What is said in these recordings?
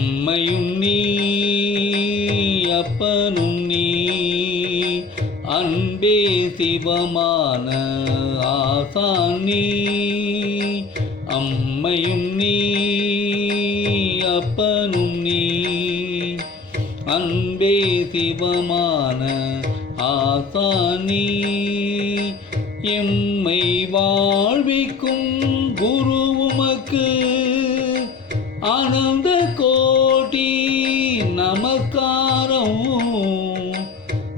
அம்மையும் நீ அப்பனும் நீ அன்பே சிவமான ஆசான் நீ. அம்மையும் நீ அப்பனும் நீ அன்பே சிவமான ஆசான் நீ. எம்மை வாழ்விக்கும் குரு உமக்கு ஆனந்த கோடி நமஸ்காரம்.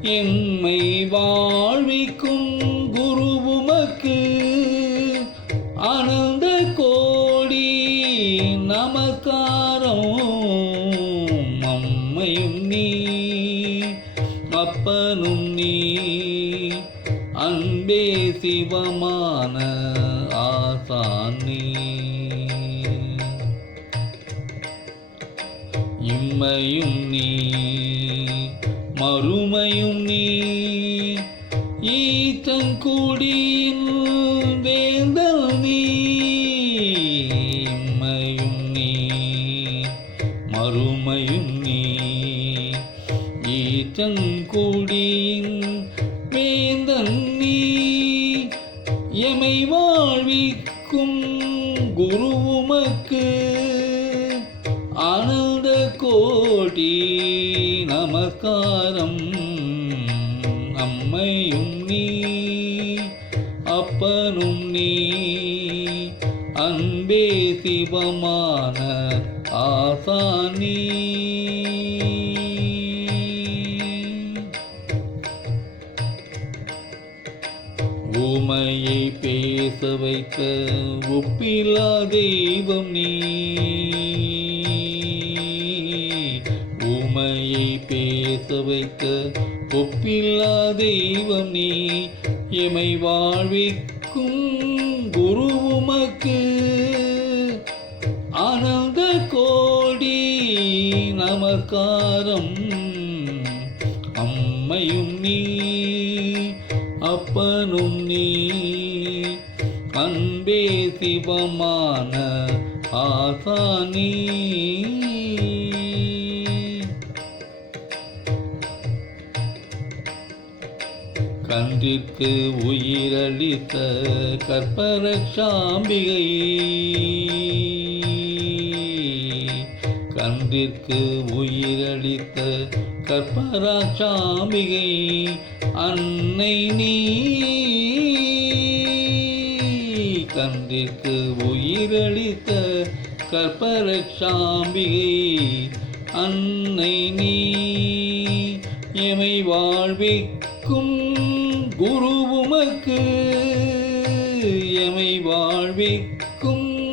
எம்மை வாழ்விக்கும் குரு உமக்கு ஆனந்த கோடி நமஸ்காரம். அம்மையும் நீ அப்பனும் நீ அன்பே சிவமான ஆசான் நீ. இம்மையும் நீ மறுமையும் நீ ஈற்றங்குடியின் வேந்தல் நீ. இம்மையும் நீ மறுமையும் நீ ஈற்றங்குடியின் வேந்தன் நீ. எமை வாழ்விக்கும் குரு உமக்கு ஆனந்த கோடி நமஸ்காரம். அம்மையும் நீ அப்பனும் நீ அன்பே சிவமான ஆசான் நீ. ஊமையை பேச வைத்த ஒப்பிலா தெய்வம் நீ. ஊமையை பேச வைத்த ஒப்பிலா தெய்வம் நீ. எமை வாழ்விக்கும் குரு உமக்கு ஆனந்த கோடி நமஸ்காரம். அம்மையும் நீ அப்பனும் நீ அன்பே சிவமான ஆசான் நீ. கன்றிற்கு உயிரளித்த கற்பரக்ஷாம்பிகை. கன்றிற்கு உயிரளித்த கற்பரக்ஷாம்பிகை அன்னை நீ. கன்றிற்கு உயிரளித்த கற்பரக்ஷாம்பிகை அன்னை நீ. எமை வாழ்விக்கும் குரு உமக்கு எமை வாழ்விக்கும்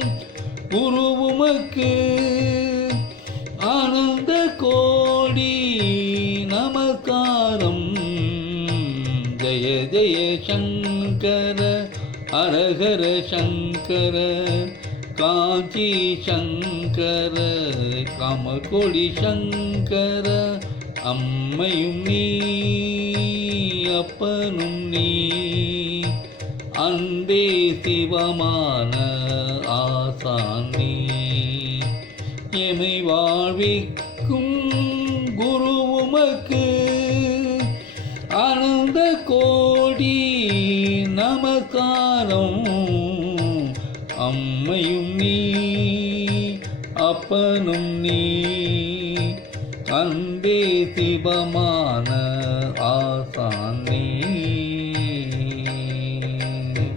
குரு உமக்கு ஆனந்த கோடி நமஸ்காரம். ஜய ஜய சங்கர ஹரஹர சங்கர காஞ்சி சங்கர காமகோடி சங்கர. அம்மையும் நீ அப்பனும் நீ அன்பே சிவமான ஆசான் நீ. எமை வாழ்விக்கும் குரு உமக்கு ஆனந்த கோடி நமஸ்காரம். அம்மையும் நீ அப்பனும் நீ அன்பே சிவமான